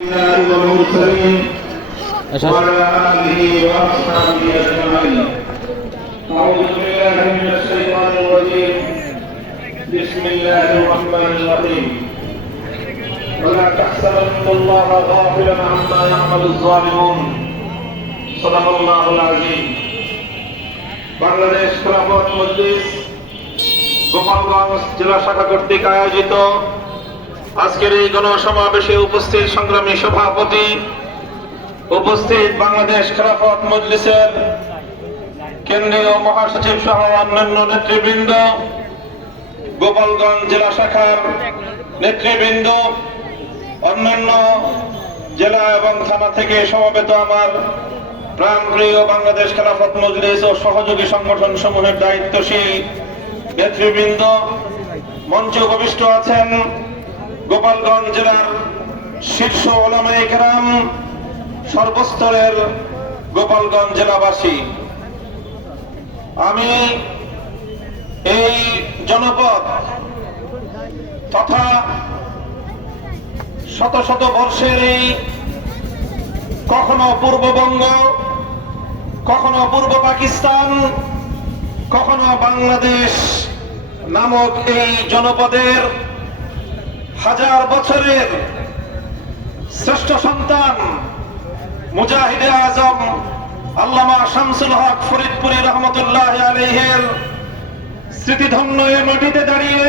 والمرسلين وعلى آله وأصحابه أجمعين. أعوذ بالله من الشيطان الرجيم. بسم الله الرحمن الرحيم. ولا تحسبن الله غافلا عما يعمل الظالمون. صدق الله العظيم. বাংলাদেশ খেলাফত মজলিস গোপালগঞ্জ জেলা শাখা কর্তৃক আয়োজিত আজকের এই গণসমাবেশে উপস্থিত সংগ্রামী সভাপতি, উপস্থিত বাংলাদেশ খেলাফত মজলিসের কেন্দ্রীয় মহাসচিব সহ অন্যান্য নেতৃবৃন্দ, গোপালগঞ্জ জেলা শাখার নেতৃবৃন্দ, অন্যান্য জেলা এবং থানা থেকে সমবেত আমার প্রাণপ্রিয় বাংলাদেশ খেলাফত মজলিস ও সহযোগী সংগঠন সমূহের দায়িত্বশীল নেতৃবৃন্দ, মঞ্চে উপবিষ্ট আছেন গোপালগঞ্জ জেলার শীর্ষ ওলামায়ে কেরাম, সর্বস্তরের গোপালগঞ্জ জেলাবাসী। আমি এই জনপদ তথা শত শত বর্ষের এই কখনো পূর্ববঙ্গ, কখনো পূর্ব পাকিস্তান, কখনো বাংলাদেশ নামক এই জনপদের হাজার বছরের শ্রেষ্ঠ সন্তান মুজাহিদে আজম আল্লামা শামসুল হক ফরিদপুরী রহমতুল্লাহ আলাইহির স্মৃতিধন্য এই মাটিতে দাঁড়িয়ে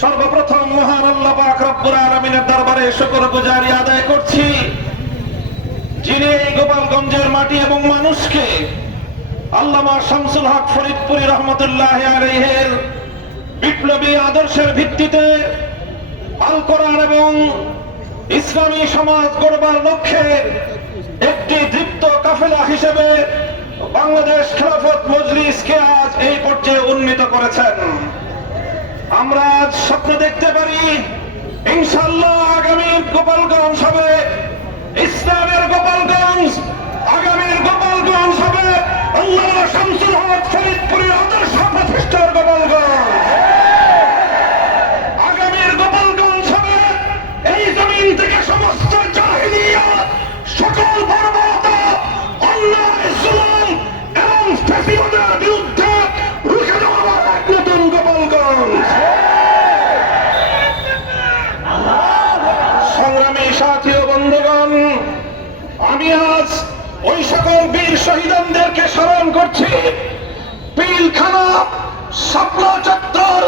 সর্বপ্রথম মহান আল্লাহ পাক রব্বুল আলামিনের দরবারে শুকরগুজারি আদায় করছি, যিনি এই গোপালগঞ্জের মাটি এবং মানুষকে আল্লামা শামসুল হক ফরিদপুরী রহমতুল্লাহ আলাইহির বিপ্লবী আদর্শের ভিত্তিতে আল কোরআন এবং ইসলামী সমাজ গড়বার লক্ষ্যে একটি দীপ্ত কাফেলা হিসেবে বাংলাদেশ খেলাফত মজলিসকে আজ এই পর্যায়ে উন্নীত করেছেন। আমরা আজ স্বপ্ন দেখতে পারি ইনশাআল্লাহ আগামীর গোপালগঞ্জ হবে ইসলামের গোপালগঞ্জ, আগামীর গোপালগঞ্জ হবে আল্লামা শামসুল হক ফরিদপুরীর আদর্শ প্রতিষ্ঠার গোপালগঞ্জ। আগামীর গোপালগঞ্জ হবে এই জমিন থেকে সমস্ত জাহিলিয়াত, সকল বর্বরতা, অন্যায়, জুলুম এবং ফ্যাসিবাদের বিরুদ্ধে রুখে দাঁড়াবার এক নতুন গোপালগঞ্জ। সংগ্রামী সাথী ও বন্ধুগণ, আমি আজ ওই সকল বীর শহীদদেরকে স্মরণ করছি। পিলখানা, শাপলা চত্বর,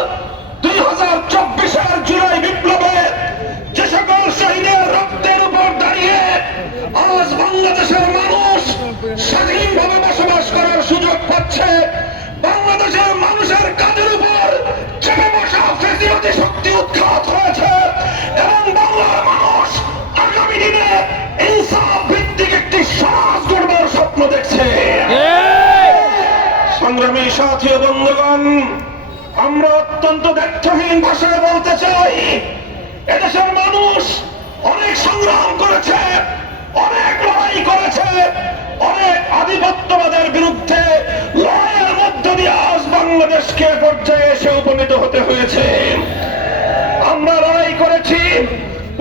2024-এর জুলাই বিপ্লবে যে সকল শহীদের রক্তের উপর দাঁড়িয়ে আজ বাংলাদেশের মানুষ স্বাধীনভাবে বসবাস করার সুযোগ পাচ্ছে, বাংলাদেশের মানুষের কাঁধের উপর চেপে বসা ফ্যাসিবাদী শক্তি উৎখাত হয়েছে এবং বাংলার মানুষ আগামী দিনে ইনসাফ ভিত্তিক একটি সমাজ গড়বার স্বপ্ন দেখছে। সংগ্রামী সাথী ও বন্ধুগণ, আমরা অত্যন্ত দ্ব্যর্থহীন ভাষায় বলতে চাই, এদেশের মানুষ অনেক সংগ্রাম করেছে, অনেক লড়াই করেছে, অনেক আধিপত্যবাদের বিরুদ্ধে লড়াইয়ের মধ্য দিয়ে আজ বাংলাদেশকে পর্যায়ে এসে উপনীত হতে হয়েছে। আমরা লড়াই করেছি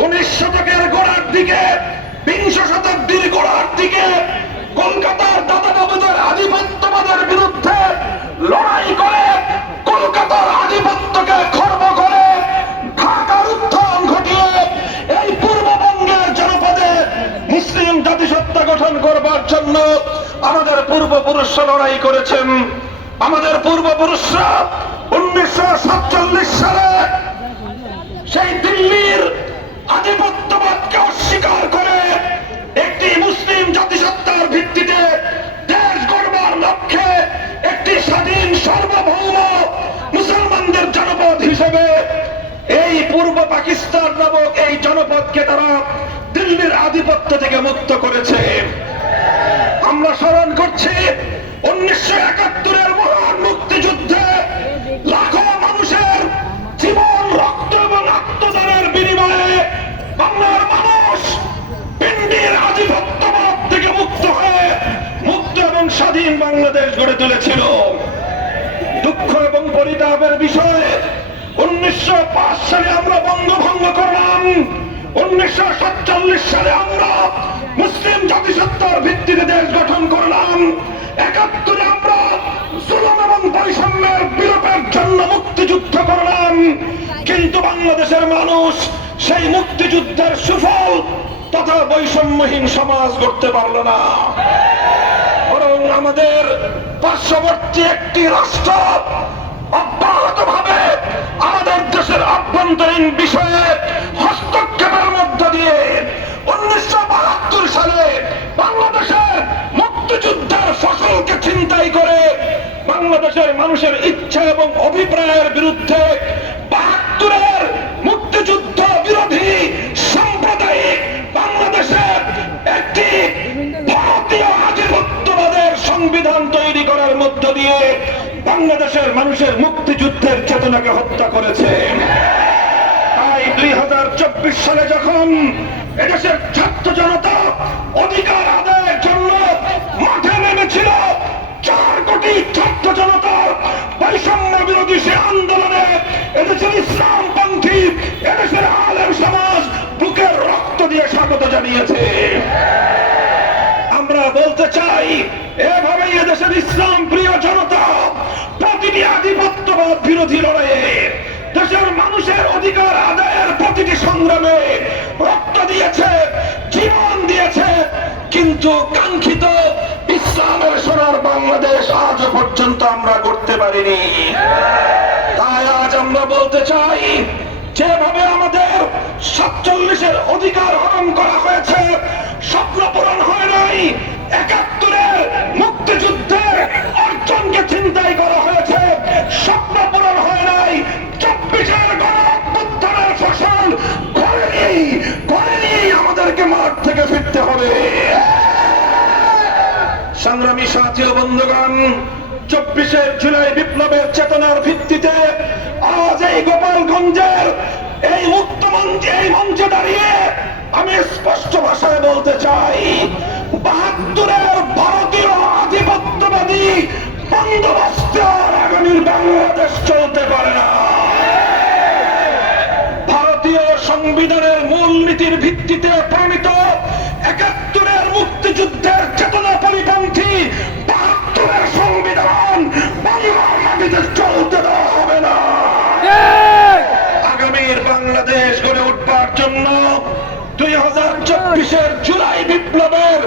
19 শতকের গোড়ার দিকে, 20 শতাব্দীর গোড়ার দিকে কলকাতার দাদাবাবুদের আধিপত্যবাদের বিরুদ্ধে লড়াই করে কলকাতার আধিপত্যকে খর্ব করে ঢাকার উত্থান ঘটিয়ে এই পূর্ববঙ্গের জনপদে মুসলিম জাতিসত্তা গঠন করবার জন্য আমাদের পূর্বপুরুষরা লড়াই করেছেন। আমাদের পূর্বপুরুষরা 1947 সালে সেই দিল্লির আধিপত্যবাদকে অস্বীকার করে একটি মুসলিম জাতিসত্তার ভিত্তিতে দেশ গড়বার লক্ষ্যে একটি স্বাধীন সার্বভৌম মুসলমানদের জনপদ হিসেবে এই পূর্ব পাকিস্তান নামক এই জনপদকে তারা দিল্লির আধিপত্য থেকে মুক্ত করেছে। আমরা স্মরণ করছি 1971-এর মহান মুক্তিযুদ্ধে লাখো মানুষের জীবন, রক্ত এবং আত্মদানের বিনিময়ে বাংলার মানুষ পিন্ডির আধিপত্যবাদ থেকে মুক্ত হয়ে মুক্ত এবং স্বাধীন বাংলাদেশ গড়ে তুলেছিল। দুঃখ এবং পরিতাপের বিষয়ে 1905 সালে আমরা বঙ্গভঙ্গ করলাম, 1947 সালে আমরা মুসলিম জাতিসত্তার ভিত্তিতে দেশ গঠন করলাম। 71 আমরা জুলুম এবং বৈষম্যের বিলোপের জন্য মুক্তিযুদ্ধ করলাম, কিন্তু বাংলাদেশের মানুষ সেই মুক্তিযুদ্ধের সুফল তথা বৈষম্যহীন সমাজ গড়তে পারল না। বরং আমাদের পার্শ্ববর্তী একটি রাষ্ট্র অব্যাহতভাবে আমাদের দেশের আভ্যন্তরীণ বিষয়ে হস্তক্ষেপের মধ্য দিয়ে 1972 সালে বাংলাদেশের মুক্তিযুদ্ধের ফসলকে ছিনতাই করে বাংলাদেশের মানুষের ইচ্ছা এবং অভিপ্রায়ের বিরুদ্ধে 72-এর মুক্তিযুদ্ধ বিরোধী সাম্প্রদায়িক বাংলাদেশের একটি ভারতীয় আধিপত্যবাদের সংবিধান তৈরি করার মধ্য দিয়ে বাংলাদেশের মানুষের মুক্তিযুদ্ধের চেতনাকে হত্যা করেছে। তাই 2024 সালে যখন এদেশের ছাত্র জনতা অধিকার আদায়ের জন্য মাঠে নেমেছিল, 4 কোটি ছাত্র জনতার বৈষম্য বিরোধী সে আন্দোলনে এদেশের ইসলামপন্থী এদেশের আলেম সমাজ বুকের রক্ত দিয়ে স্বাগত জানিয়েছে। আমরা বলতে চাই, এভাবেই এদেশের ইসলাম প্রিয় জনতা প্রতিটি আধিপত্যবাদ বিরোধী লড়াইয়ে দেশের মানুষের অধিকার আদায়ের প্রতিটি সংগ্রামে রক্ত দিয়েছে, জীবন দিয়েছে, কিন্তু কাঙ্ক্ষিত ইসলামের সোনার বাংলাদেশ আজ পর্যন্ত আমরা করতে পারিনি। তাই আজ আমরা বলতে চাই, যেভাবে আমাদের 47-এর অধিকার হরণ করা হয়েছে, স্বপ্ন পূরণ হয় নাই, 71-এর মুক্তিযুদ্ধের অর্জনকে ছিনতাই করা হয়েছে, স্বপ্ন পূরণ হয় নাই, 24-এর গণঅভ্যুত্থানের ফসল করেনি আমাদেরকে মাঠ থেকে ফিরতে হবে। সংগ্রামী সাথী ও বন্ধুগণ, 24 জুলাই বিপ্লবের চেতনার ভিত্তিতে আজ এই গোপালগঞ্জের এই মুক্ত মঞ্চে এই মঞ্চে দাঁড়িয়ে আমি স্পষ্ট ভাষায় বলতে চাই, 72-এর ভারতীয় আধিপত্যবাদী বন্দোবস্ত আগামীর বাংলাদেশ চলতে পারে না। ভারতীয় সংবিধানের মূলনীতির ভিত্তিতে প্রণীত 71-এর মুক্তিযুদ্ধের চেতনা পরিপন্থী 72-এর সংবিধান বাংলার মাটিতে চলতে দেওয়া হবে না। আগামীর বাংলাদেশ গড়ে উঠবার জন্য 2024-এর জুলাই বিপ্লবের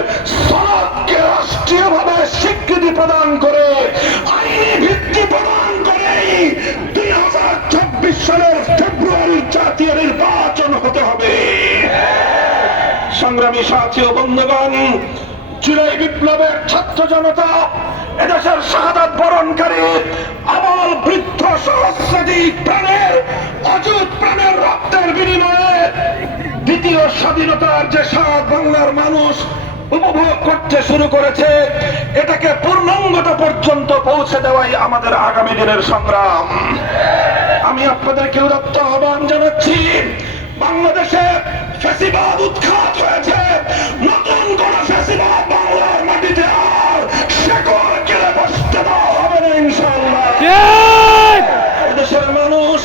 সনদকে রাষ্ট্রীয়ভাবে স্বীকৃতি প্রদান করে আইনি ভিত্তি প্রদান করে 2024 সালের ফেব্রুয়ারির জাতীয় নির্বাচন হতে হবে। সংগ্রামী সাথী ও বন্ধুগণ, জুলাই বিপ্লবের ছাত্র জনতা এদেশের শাহাদাত বরণকারী আবাল বৃদ্ধ সহস্রাধিক প্রাণের অযুত প্রাণের রক্তের বিনিময়ে দ্বিতীয় স্বাধীনতার যে স্বাদ বাংলার মানুষ উপভোগ করতে শুরু করেছে, এটাকে পূর্ণাঙ্গতা পর্যন্ত পৌঁছে দেওয়াই আমাদের আগামী দিনের সংগ্রাম। আমি আপনাদেরকে উদাত্ত আহ্বান জানাচ্ছি, বাংলাদেশে ফ্যাসিবাদ উৎখাত হয়েছে, নতুন কোন ফ্যাসিবাদ বাংলার মাটিতে আর শেকড় কেড়ে বসতে দেওয়া হবে না ইনশাআল্লাহ। এদেশের মানুষ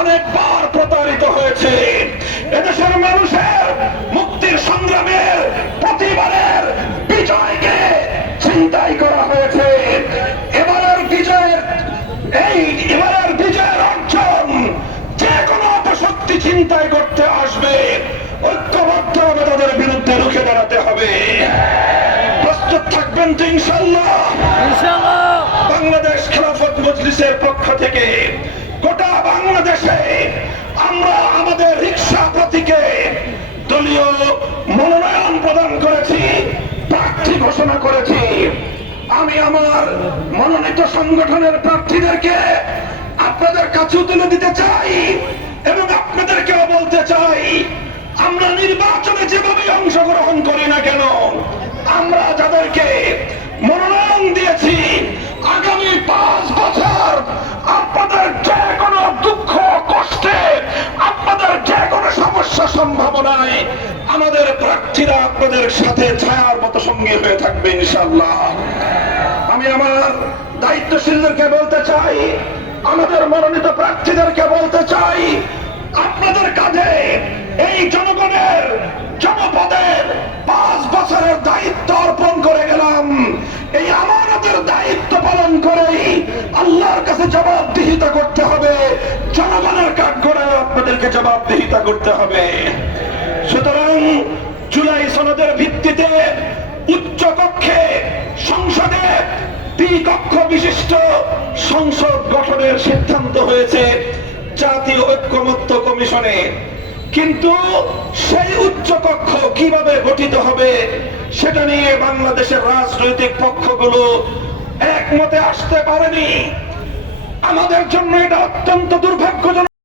অনেকবার প্রতারিত হয়েছে, এদেশের মানুষের মুক্তির সংগ্রামের প্রতিবারের বিজয়কে ছিনতাই করা হয়েছে। এবারের বিজয়ের অর্জন যে কোনো অপশক্তি ছিনতাই করতে আসবে, ঐক্যবদ্ধভাবে তাদের বিরুদ্ধে রুখে দাঁড়াতে হবে। প্রস্তুত থাকবেন তো ইনশাআল্লাহ? বাংলাদেশ খেলাফত মজলিসের পক্ষ থেকে গোটা বাংলাদেশে আমরা আমাদের রিকশা প্রতীকে দলীয় মনোনয়ন প্রদান করেছি, প্রার্থী ঘোষণা করেছি। আমি আমার মনোনীত সংগঠনের প্রার্থীদেরকে আপনাদের কাছে তুলে দিতে চাই এবং আপনাদেরকেও বলতে চাই, আমরা নির্বাচনে যেভাবে অংশগ্রহণ করি না কেন, আমরা যাদেরকে মনোনয়ন দিয়েছি আগামী 5 বছর আপনাদের যে কোনো দুঃখ কষ্টে, আপনাদের যে কোনো সমস্যা সম্ভাবনায় আমাদের প্রার্থীরা আপনাদের সাথে ছায়ার মতো সঙ্গী হয়ে থাকবে ইনশাআল্লাহ। আমি আমার দায়িত্বশীলদেরকে বলতে চাই, আমাদের মনোনীত প্রার্থীদেরকে বলতে চাই, আপনাদের কাঁধে এই জনগণের জনপদের 5 বছরের দায়িত্ব অর্পণ করে গেলাম। এই আমানতের দায়িত্ব পালন করেই আল্লাহর কাছে জবাবদিহিতা করতে হবে, জনগণের কাঠগড়ে আপনাদেরকে জবাবদিহিতা করতে হবে। সুতরাং জুলাই সনদের ভিত্তিতে উচ্চ কক্ষে সংসদে দ্বিকক্ষ বিশিষ্ট সংসদ গঠনের সিদ্ধান্ত হয়েছে জাতীয় ঐক্যমত্য কমিশনে। কিন্তু সেই উচ্চ কক্ষ কিভাবে গঠিত হবে সেটা নিয়ে বাংলাদেশের রাজনৈতিক পক্ষগুলো একমতে আসতে পারেনি। আমাদের জন্য এটা অত্যন্ত দুর্ভাগ্যজনক।